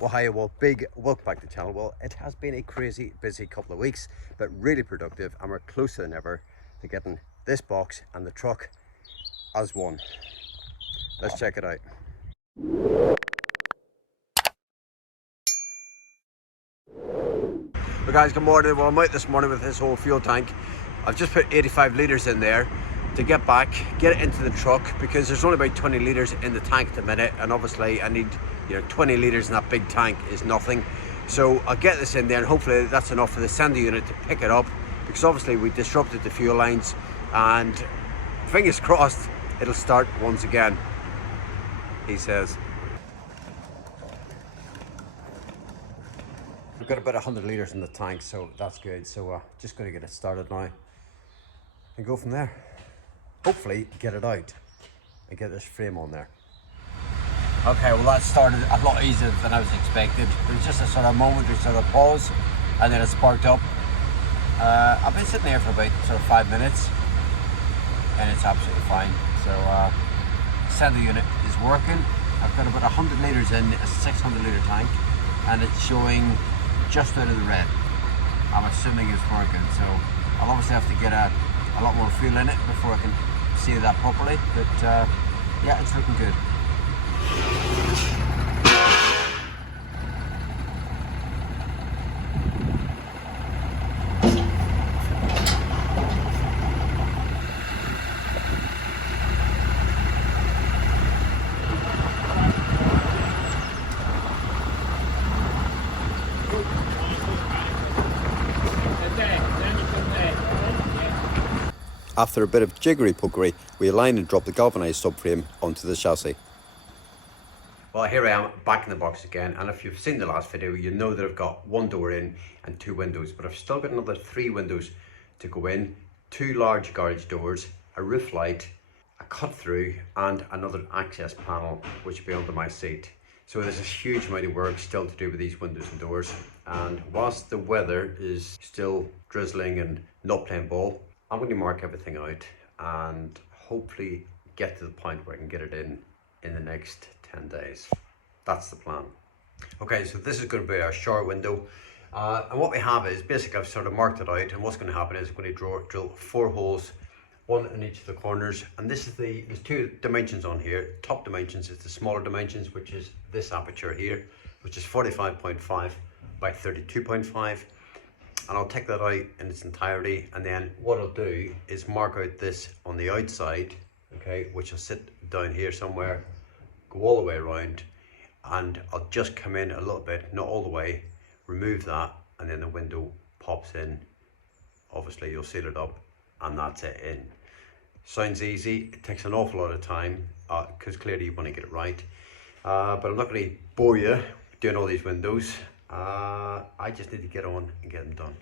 Well, hiya, well, big welcome back to the channel. Well, it has been a crazy busy couple of weeks, but really productive, and we're closer than ever to getting this box and the truck as one. Let's check it out. Well, guys, good morning. Well, I'm out this morning with this whole fuel tank. I've just put 85 litres in there to get back, get it into the truck, because there's only about 20 litres in the tank at the minute, and obviously I need, 20 litres in that big tank is nothing. So I'll get this in there, and hopefully that's enough for the sender unit to pick it up, because obviously we disrupted the fuel lines, and fingers crossed it'll start once again, he says. We've got about 100 litres in the tank, so that's good. So just going to get it started now and go from there. Hopefully get it out and get this frame on there. Okay, well that started a lot easier than I was expected. It was just a sort of momentary sort of pause, and then it sparked up. I've been sitting there for about sort of 5 minutes, and it's absolutely fine. So sender unit is working. I've got about 100 litres in a 600 litre tank, and it's showing just out of the red. I'm assuming it's working, so I'll obviously have to get a lot more fuel in it before I can see that properly, but yeah, it's looking good. After a bit of jiggery-pokery, we align and drop the galvanised subframe onto the chassis. Well, here I am back in the box again, and if you've seen the last video, you know that I've got one door in and 2 windows, but I've still got another 3 windows to go in, 2 large garage doors, a roof light, a cut through, and another access panel which will be under my seat. So there's a huge amount of work still to do with these windows and doors, and whilst the weather is still drizzling and not playing ball, I'm going to mark everything out and hopefully get to the point where I can get it in the next 10 days. That's the plan. Okay, so this is going to be our shower window. And what we have is, basically I've sort of marked it out, and what's going to happen is I'm going to drill 4 holes, 1 in each of the corners. And this is there's 2 dimensions on here. Top dimensions is the smaller dimensions, which is this aperture here, which is 45.5 by 32.5. And I'll take that out in its entirety, and then what I'll do is mark out this on the outside, okay, which will sit down here somewhere, go all the way around, and I'll just come in a little bit, not all the way, remove that, and then the window pops in. Obviously you'll seal it up, and that's it in. Sounds easy. It takes an awful lot of time, because clearly you want to get it right, but I'm not going to bore you doing all these windows. I just need to get on and get them done.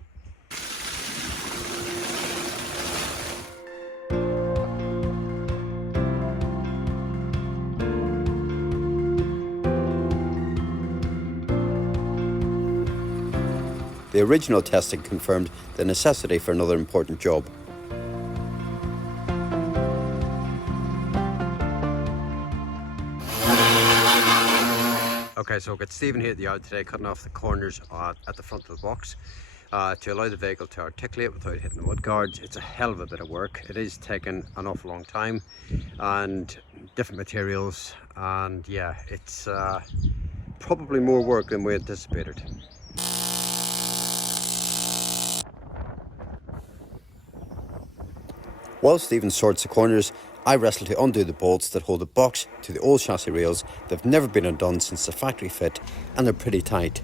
The original testing confirmed the necessity for another important job. Okay, so I've got Stephen here at the yard today cutting off the corners at the front of the box to allow the vehicle to articulate without hitting the mud guards. It's a hell of a bit of work. It is taking an awful long time, and different materials, and yeah, it's probably more work than we anticipated. While Stephen sorts the corners, I wrestle to undo the bolts that hold the box to the old chassis rails. They've never been undone since the factory fit, and they're pretty tight.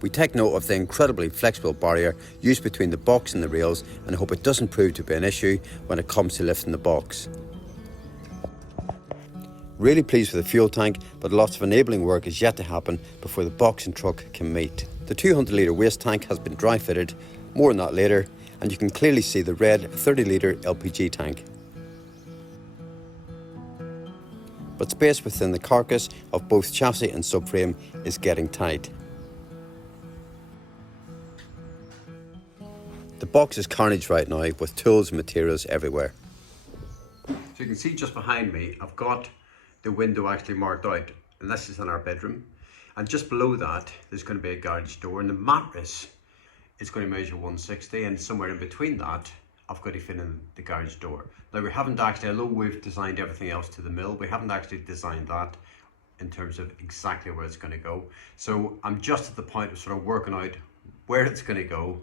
We take note of the incredibly flexible barrier used between the box and the rails, and hope it doesn't prove to be an issue when it comes to lifting the box. Really pleased with the fuel tank, but lots of enabling work is yet to happen before the box and truck can meet. The 200 litre waste tank has been dry fitted, more on that later, and you can clearly see the red 30 litre LPG tank. But space within the carcass of both chassis and subframe is getting tight. The box is carnage right now with tools and materials everywhere. So you can see just behind me, I've got the window actually marked out, and this is in our bedroom. And just below that, there's going to be a garage door, and the mattress is going to measure 160, and somewhere in between that, I've got to fit in the garage door. Now we haven't actually, although we've designed everything else to the mill, we haven't actually designed that in terms of exactly where it's going to go. So I'm just at the point of sort of working out where it's going to go,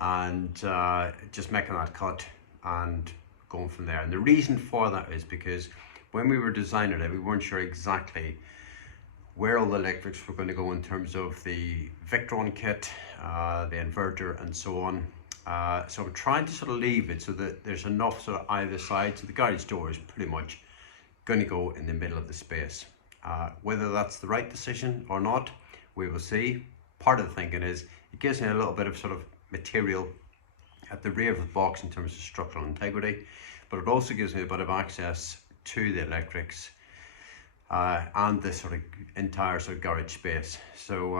and just making that cut and going from there. And the reason for that is because when we were designing it, we weren't sure exactly where all the electrics were going to go in terms of the Victron kit, the inverter and so on. So I'm trying to sort of leave it so that there's enough sort of either side, so the garage door is pretty much going to go in the middle of the space. Whether that's the right decision or not, we will see. Part of the thinking is it gives me a little bit of sort of material at the rear of the box in terms of structural integrity, but it also gives me a bit of access to the electrics and the sort of entire sort of garage space. So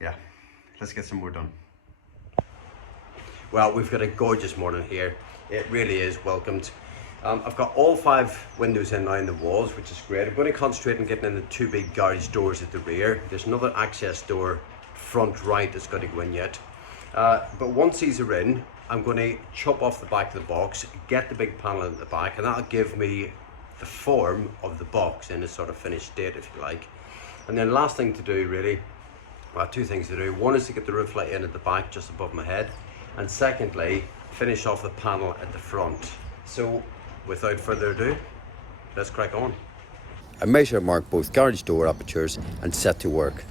yeah, let's get some more done. Well, we've got a gorgeous morning here. It really is welcomed. I've got all 5 windows in now in the walls, which is great. I'm going to concentrate on getting in the 2 big garage doors at the rear. There's another access door front right that's got to go in yet. But once these are in, I'm going to chop off the back of the box, get the big panel at the back, and that'll give me the form of the box in a sort of finished state, if you like. And then last thing to do really, well, 2 things to do. One is to get the roof light in at the back just above my head, and secondly, finish off the panel at the front. So without further ado, let's crack on. I measure and mark both garage door apertures and set to work.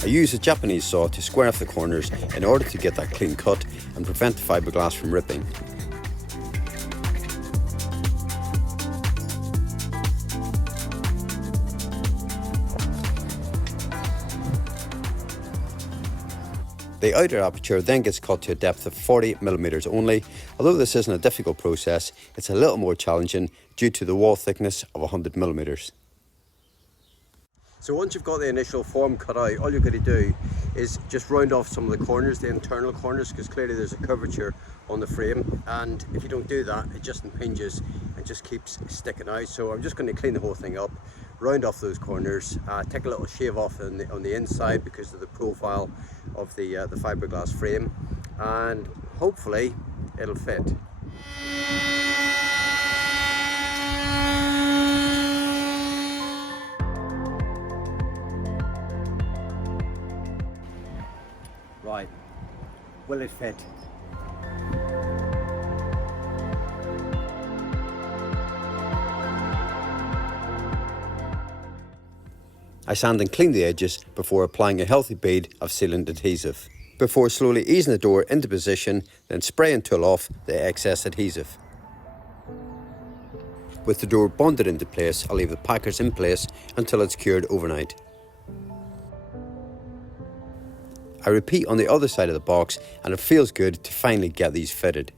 I use a Japanese saw to square off the corners in order to get that clean cut and prevent the fiberglass from ripping. The outer aperture then gets cut to a depth of 40mm only. Although this isn't a difficult process, it's a little more challenging due to the wall thickness of 100mm. So once you've got the initial form cut out, all you've got to do is just round off some of the corners, the internal corners, because clearly there's a curvature on the frame, and if you don't do that, it just impinges and just keeps sticking out. So I'm just going to clean the whole thing up, round off those corners, take a little shave off on the inside because of the profile of the fiberglass frame, and hopefully it'll fit. Right, will it fit? I sand and clean the edges before applying a healthy bead of sealant adhesive. Before slowly easing the door into position, then spray and tool off the excess adhesive. With the door bonded into place, I'll leave the packers in place until it's cured overnight. I repeat on the other side of the box, and it feels good to finally get these fitted.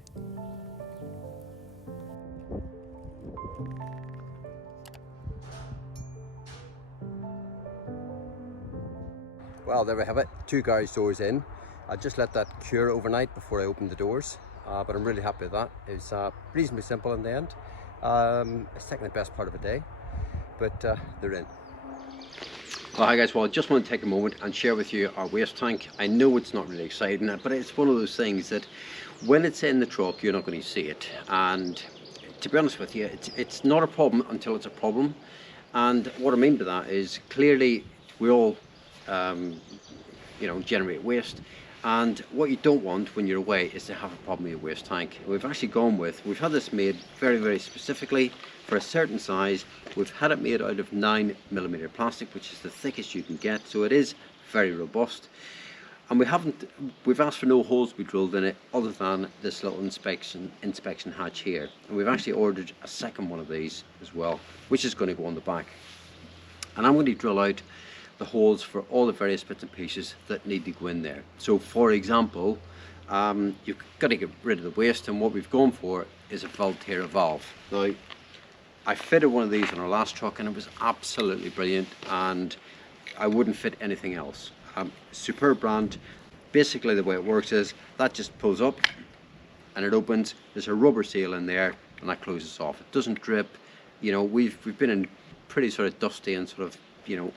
Well, there we have it, 2 garage doors in. I just let that cure overnight before I opened the doors, but I'm really happy with that. It's reasonably simple in the end. It's taken the best part of a day, but they're in. Well, hi guys, well I just want to take a moment and share with you our waste tank. I know it's not really exciting, but it's one of those things that when it's in the truck you're not going to see it, and to be honest with you, it's not a problem until it's a problem. And what I mean by that is clearly we all generate waste, and what you don't want when you're away is to have a problem with your waste tank. We've actually we've had this made very, very specifically for a certain size. We've had it made out of 9mm plastic, which is the thickest you can get, so it is very robust. And we've asked for no holes to be drilled in it other than this little inspection hatch here. And we've actually ordered a second one of these as well, which is going to go on the back. And I'm going to drill out the holes for all the various bits and pieces that need to go in there. So for example, you've got to get rid of the waste, and what we've gone for is a Volterra valve. Now, I fitted one of these on our last truck and it was absolutely brilliant, and I wouldn't fit anything else. Superb brand. Basically the way it works is that just pulls up and it opens. There's a rubber seal in there and that closes off. It doesn't drip. You know, we've been in pretty sort of dusty and sort of, you know,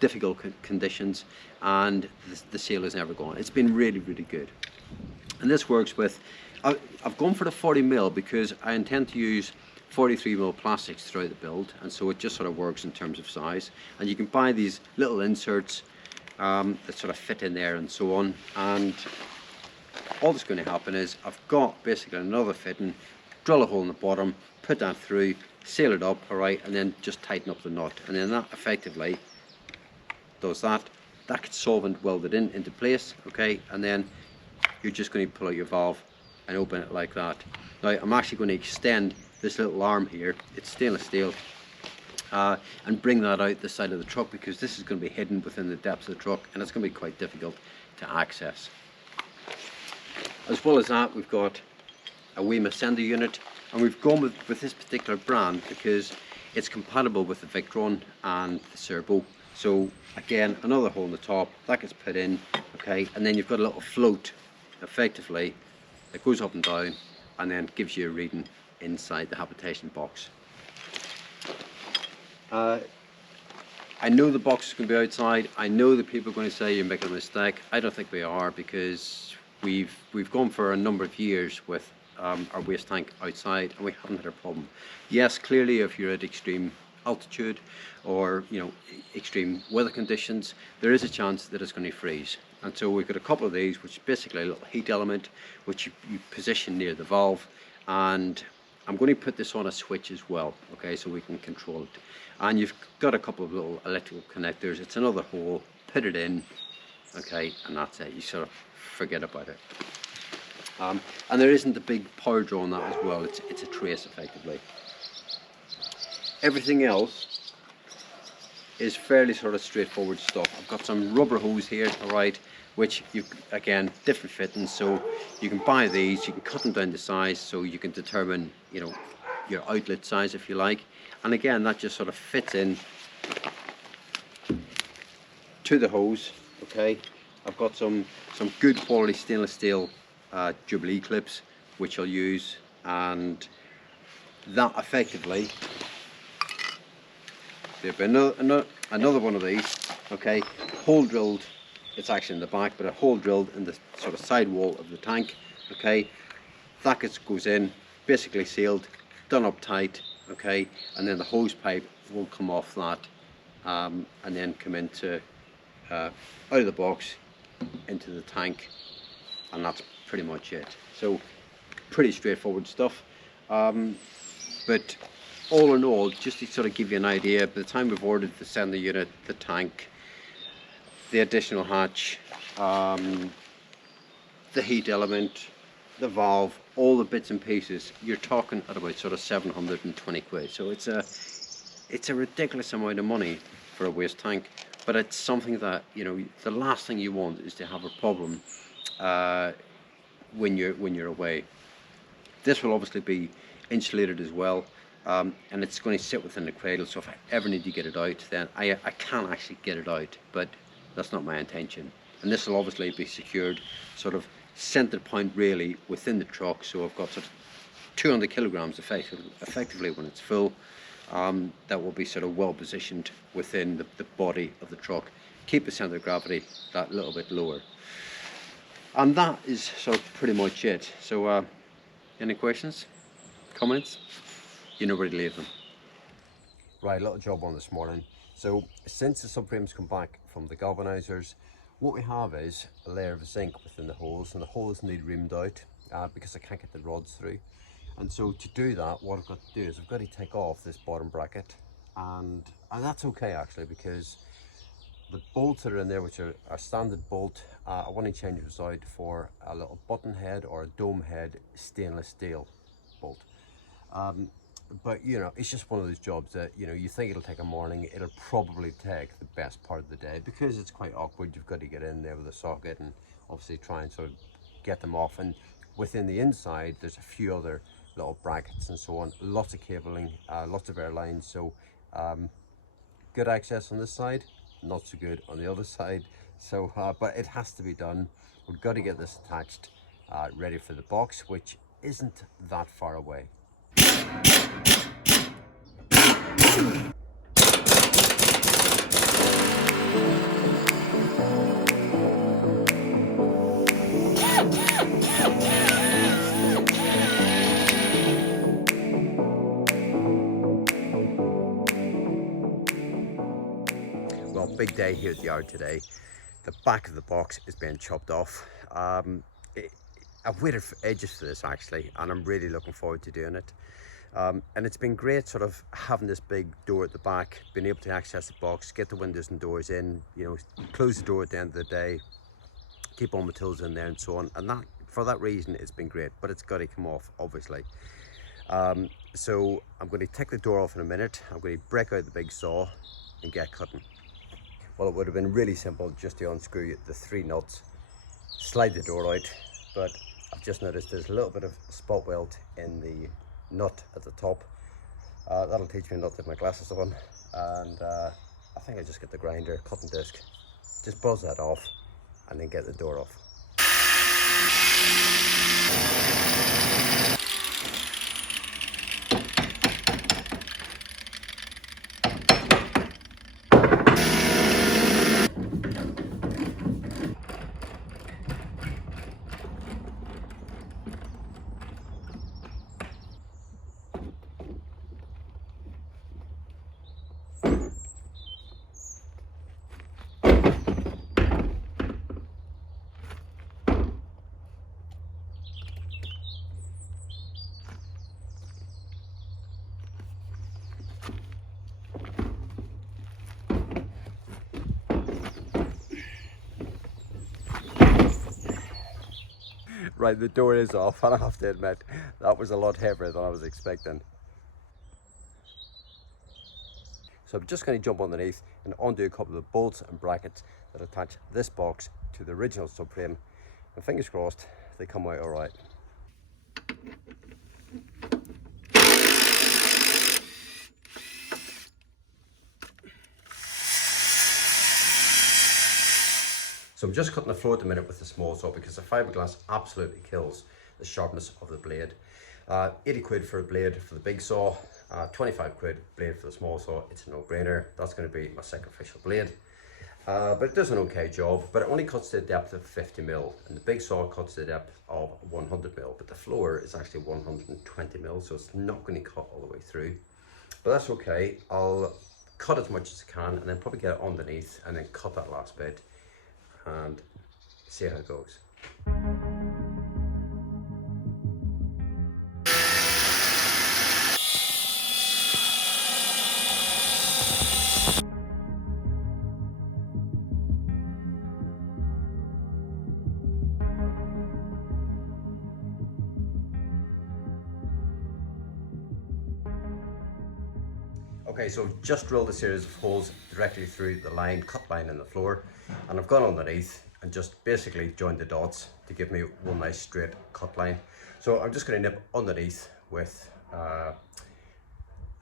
difficult conditions, and the seal is never gone. It's been really, really good. And this works with, I've gone for the 40mm because I intend to use 43mm plastics throughout the build, and so it just sort of works in terms of size. And you can buy these little inserts that sort of fit in there and so on, and all that's going to happen is I've got basically another fitting, drill a hole in the bottom, put that through, seal it up, alright, and then just tighten up the nut, and then that effectively does that. That gets solvent welded into place, okay, and then you're just going to pull out your valve and open it like that. Now I'm actually going to extend this little arm here, it's stainless steel, and bring that out the side of the truck, because this is going to be hidden within the depths of the truck and it's going to be quite difficult to access. As well as that, we've got a WEMA sender unit, and we've gone with this particular brand because it's compatible with the Victron and the Servo. So again, another hole in the top that gets put in, okay, and then you've got a little float effectively that goes up and down and then gives you a reading inside the habitation box. I know the box is going to be outside. I know that people are going to say you're making a mistake. I don't think we are, because we've gone for a number of years with our waste tank outside and we haven't had a problem. Yes, clearly if you're at extreme altitude or, you know, extreme weather conditions, there is a chance that it's going to freeze. And so we've got a couple of these, which is basically a little heat element which you position near the valve, and I'm going to put this on a switch as well, okay, so we can control it. And you've got a couple of little electrical connectors. It's another hole, put it in, okay, and that's it. You sort of forget about it. And there isn't a big power draw on that as well. It's a trace effectively. Everything else is fairly sort of straightforward stuff. I've got some rubber hose here, alright, which you, again, different fittings, so you can buy these, you can cut them down to size so you can determine, you know, your outlet size if you like. And again, that just sort of fits in to the hose, okay. I've got some good quality stainless steel Jubilee clips which I'll use, and that effectively, there'll be another one of these, okay, hole drilled. It's actually in the back, but a hole drilled in the sort of side wall of the tank, okay. That goes in, basically sealed, done up tight, okay, and then the hose pipe will come off that, and then come into out of the box into the tank, and that's pretty much it. So pretty straightforward stuff, but all in all, just to sort of give you an idea, by the time we've ordered the sender unit, the tank, the additional hatch, the heat element, the valve, all the bits and pieces, you're talking at about sort of 720 quid. So it's a ridiculous amount of money for a waste tank, but it's something that, you know, the last thing you want is to have a problem when you're away. This will obviously be insulated as well, and it's going to sit within the cradle, so if I ever need to get it out, then I can actually get it out, but that's not my intention. And this will obviously be secured sort of center point really within the truck, so I've got sort of 200 kilograms effectively when it's full, that will be sort of well positioned within the body of the truck, keep the center of gravity that little bit lower. And that is sort of pretty much it. So any questions, comments? You know where to leave them. Right, little job on this morning. So since the subframe's come back from the galvanizers, what we have is a layer of zinc within the holes, and the holes need reamed out because I can't get the rods through. And so to do that, what I've got to do is I've got to take off this bottom bracket, and that's okay actually, because the bolts that are in there, which are a standard bolt, I want to change those out for a little button head or a dome head stainless steel bolt. But you know, it's just one of those jobs that, you know, you think it'll take a morning, it'll probably take the best part of the day, because it's quite awkward. You've got to get in there with a socket and obviously try and sort of get them off. And within the inside, there's a few other little brackets and so on, lots of cabling, lots of air lines. So good access on this side, not so good on the other side. So but it has to be done. We've got to get this attached, ready for the box, which isn't that far away. Well, big day here at the yard today. The back of the box is being chopped off. I've waited for ages for this actually, and I'm really looking forward to doing it. And it's been great sort of having this big door at the back, being able to access the box, get the windows and doors in, you know, close the door at the end of the day, keep all my tools in there and so on. And that, for that reason, it's been great, but it's got to come off, obviously. So I'm going to take the door off in a minute. I'm going to break out the big saw and get cutting. Well, it would have been really simple just to unscrew the 3 nuts, slide the door out, but I've just noticed there's a little bit of spot weld in the nut at the top. That'll teach me not to have my glasses on, and I think I just get the grinder, cutting disc, just buzz that off and then get the door off. Right, the door is off, and I have to admit, that was a lot heavier than I was expecting. So I'm just going to jump underneath and undo a couple of the bolts and brackets that attach this box to the original subframe, and fingers crossed they come out all right. So I'm just cutting the floor at the minute with the small saw, because the fiberglass absolutely kills the sharpness of the blade. 80 quid for a blade for the big saw, 25 quid blade for the small saw. It's a no-brainer. That's going to be my sacrificial blade. But it does an okay job, but it only cuts to a depth of 50 mil, and the big saw cuts to a depth of 100 mil, but the floor is actually 120 mil, so it's not going to cut all the way through. But that's okay. I'll cut as much as I can and then probably get it underneath and then cut that last bit and see how it goes. Okay, so I've just drilled a series of holes directly through the line, cut line in the floor, and I've gone underneath and just basically joined the dots to give me one nice straight cut line. So I'm just going to nip underneath with the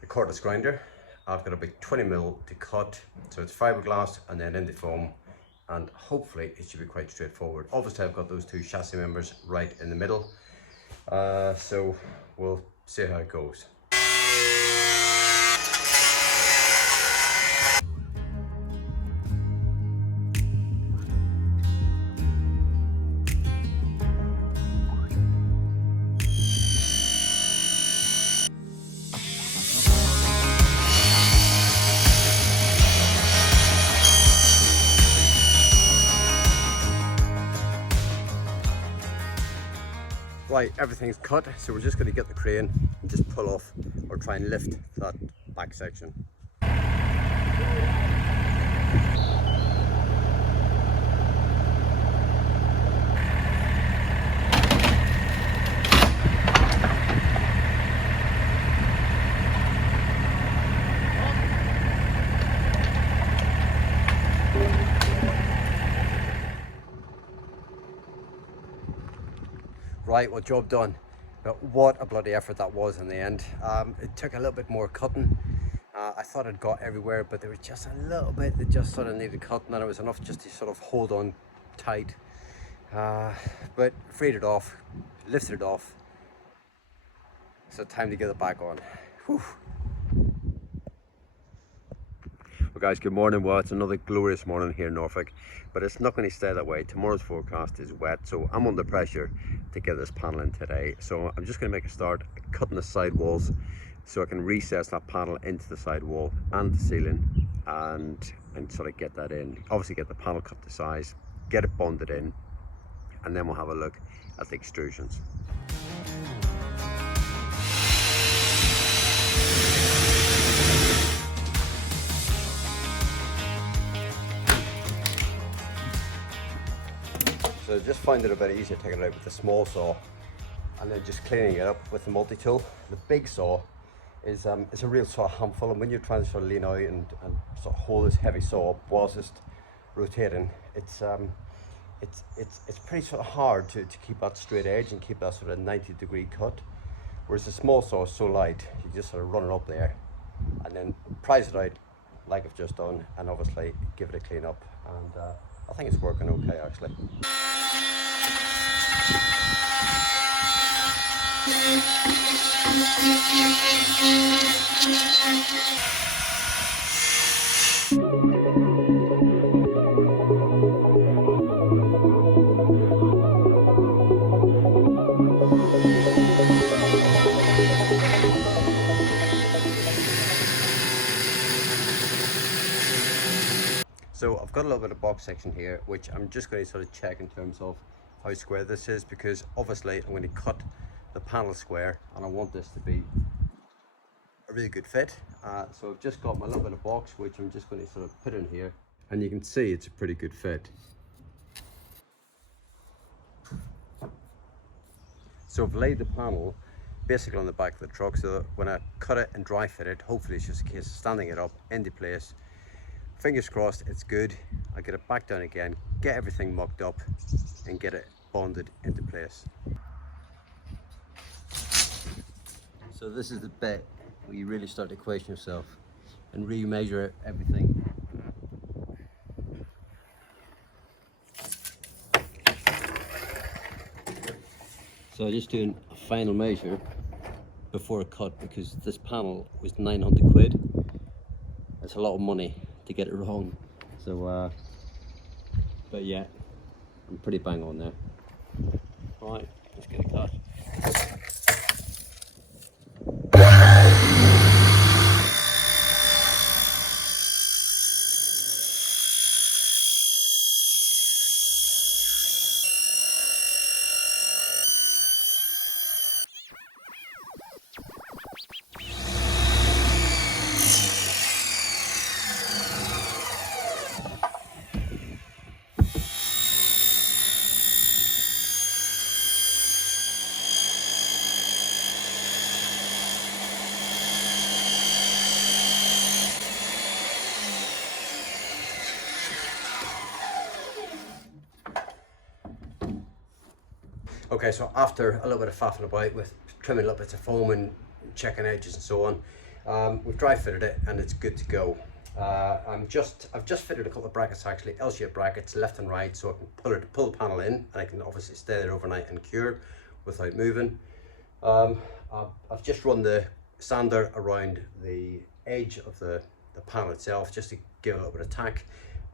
cordless grinder. I've got a big 20 mil to cut, so it's fiberglass and then in the foam, and hopefully it should be quite straightforward. Obviously I've got those 2 chassis members right in the middle, so we'll see how it goes. Right, everything's cut, so we're just going to get the crane and just pull off or try and lift that back section. Right, well, job done. But what a bloody effort that was in the end. It took a little bit more cutting. I thought I'd got everywhere, but there was just a little bit that just sort of needed cutting, and it was enough just to sort of hold on tight. But freed it off, lifted it off. So time to get it back on. Whew. Well guys, good morning. Well, it's another glorious morning here in Norfolk, but it's not going to stay that way. Tomorrow's forecast is wet, so I'm under pressure to get this panel in today. So I'm just going to make a start cutting the side walls so I can recess that panel into the side wall and the ceiling and sort of get that in. Obviously get the panel cut to size, get it bonded in, and then we'll have a look at the extrusions. So just find it a bit easier taking it out with the small saw and then just cleaning it up with the multi-tool. The big saw is a real sort of handful, and when you're trying to sort of lean out and sort of hold this heavy saw up whilst it's rotating, it's pretty sort of hard to keep that straight edge and keep that sort of 90-degree cut. Whereas the small saw is so light, you just sort of run it up there and then prise it out like I've just done, and obviously give it a clean up, and I think it's working okay actually. So I've got a little bit of box section here, which I'm just going to sort of check in terms of how square this is, because obviously I'm going to cut the panel square and I want this to be a really good fit. So I've just got my little bit of box, which I'm just going to sort of put in here, and you can see it's a pretty good fit. So I've laid the panel basically on the back of the truck, so that when I cut it and dry fit it, hopefully it's just a case of standing it up into place. Fingers crossed it's good. I'll get it back down again, get everything mucked up and get it bonded into place. So this is the bit where you really start to question yourself and re-measure everything. So I'm just doing a final measure before a cut, because this panel was 900 quid. That's a lot of money to get it wrong. So but yeah, I'm pretty bang on there. Right, let's get a cut. Okay, so after a little bit of faffing about with trimming little bits of foam and checking edges and so on, we've dry fitted it and it's good to go. I've just fitted a couple of brackets actually, L-shaped brackets left and right, so I can pull the panel in and I can obviously stay there overnight and cure without moving. I've just run the sander around the edge of the panel itself just to give it a little bit of tack.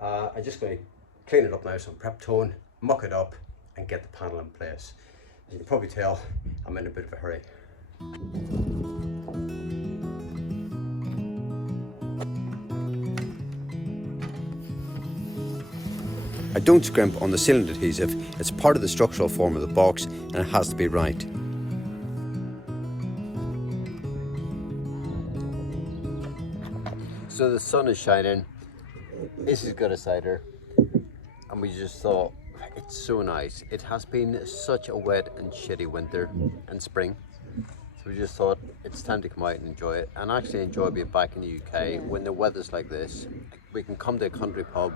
I'm just going to clean it up now, some prep tone, muck it up and get the panel in place. As you can probably tell, I'm in a bit of a hurry. I don't scrimp on the sealant adhesive. It's part of the structural form of the box and it has to be right. So the sun is shining, this has got a cider, and we just thought, it's so nice. It has been such a wet and shitty winter and spring, so we just thought it's time to come out and enjoy it, and actually enjoy being back in the UK when the weather's like this. We can come to a country pub,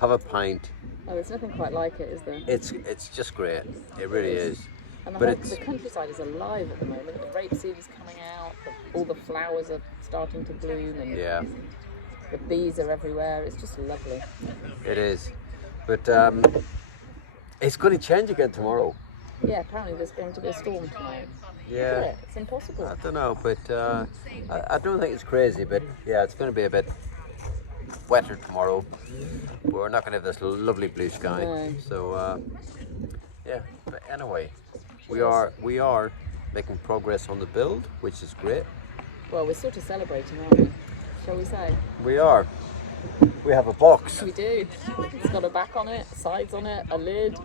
have a pint. Oh, there's nothing quite like it, is there? It's just great. It really is. And But the countryside is alive at the moment. The rapeseed is coming out, all the flowers are starting to bloom, and yeah, the bees are everywhere. It's just lovely. it is. But it's going to change again tomorrow. Yeah, apparently there's going to be a storm tonight. Yeah, It's impossible. I don't know, but I don't think it's crazy. But yeah, it's going to be a bit wetter tomorrow. But we're not going to have this lovely blue sky. No. So yeah, but anyway, we are making progress on the build, which is great. Well, we're sort of celebrating, aren't we? Shall we say? We are. We have a box. We do. It's got a back on it, sides on it, a lid,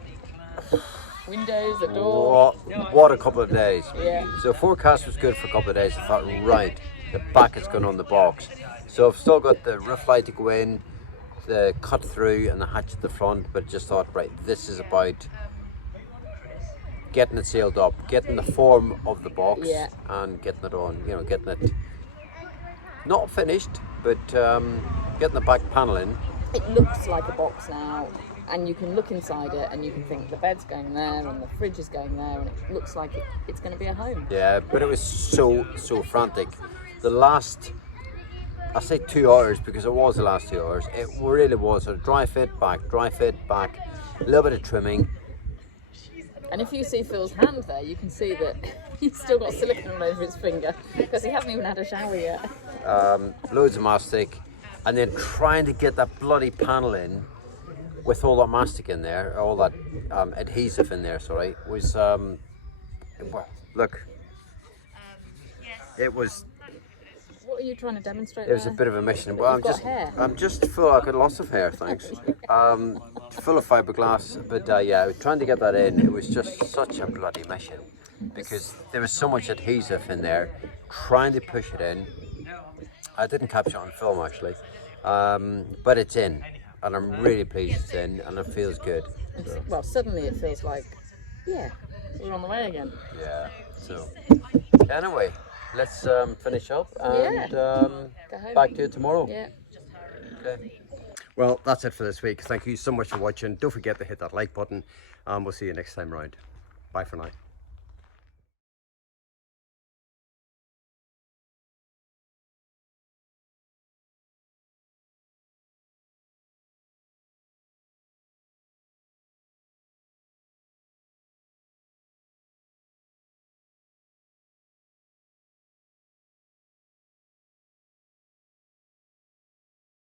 windows, a door. What a couple of days. Yeah. So forecast was good for a couple of days. I thought, right, the back is going on the box. So I've still got the roof light to go in, the cut through and the hatch at the front, but just thought, right, this is about getting it sealed up, getting the form of the box, Yeah. and getting it on, getting it not finished, but getting the back panel in. It looks like a box now, and you can look inside it and you can think the bed's going there and the fridge is going there, and it looks like it's going to be a home. Yeah, but it was so frantic. The last, I say 2 hours because it was the last 2 hours. It really was a dry fit back, a little bit of trimming. And if you see Phil's hand there, you can see that he's still got silicone all over his finger because he hasn't even had a shower yet. Loads of mastic, and then trying to get that bloody panel in with all that mastic in there, all that adhesive in there, sorry, was, look, it was... What are you trying to demonstrate? It was a bit of a mission. Well, I'm just full. I've got lots of hair, thanks. Full of fiberglass, but yeah, trying to get that in, it was just such a bloody mission because there was so much adhesive in there. Trying to push it in, I didn't capture it on film actually, but it's in, and I'm really pleased it's in, and it feels good. So. Well, suddenly it feels like, yeah, we're on the way again. Yeah. So anyway. Let's finish up and back to it tomorrow. Yeah. Okay. Well, that's it for this week. Thank you so much for watching. Don't forget to hit that like button, and we'll see you next time round. Bye for now.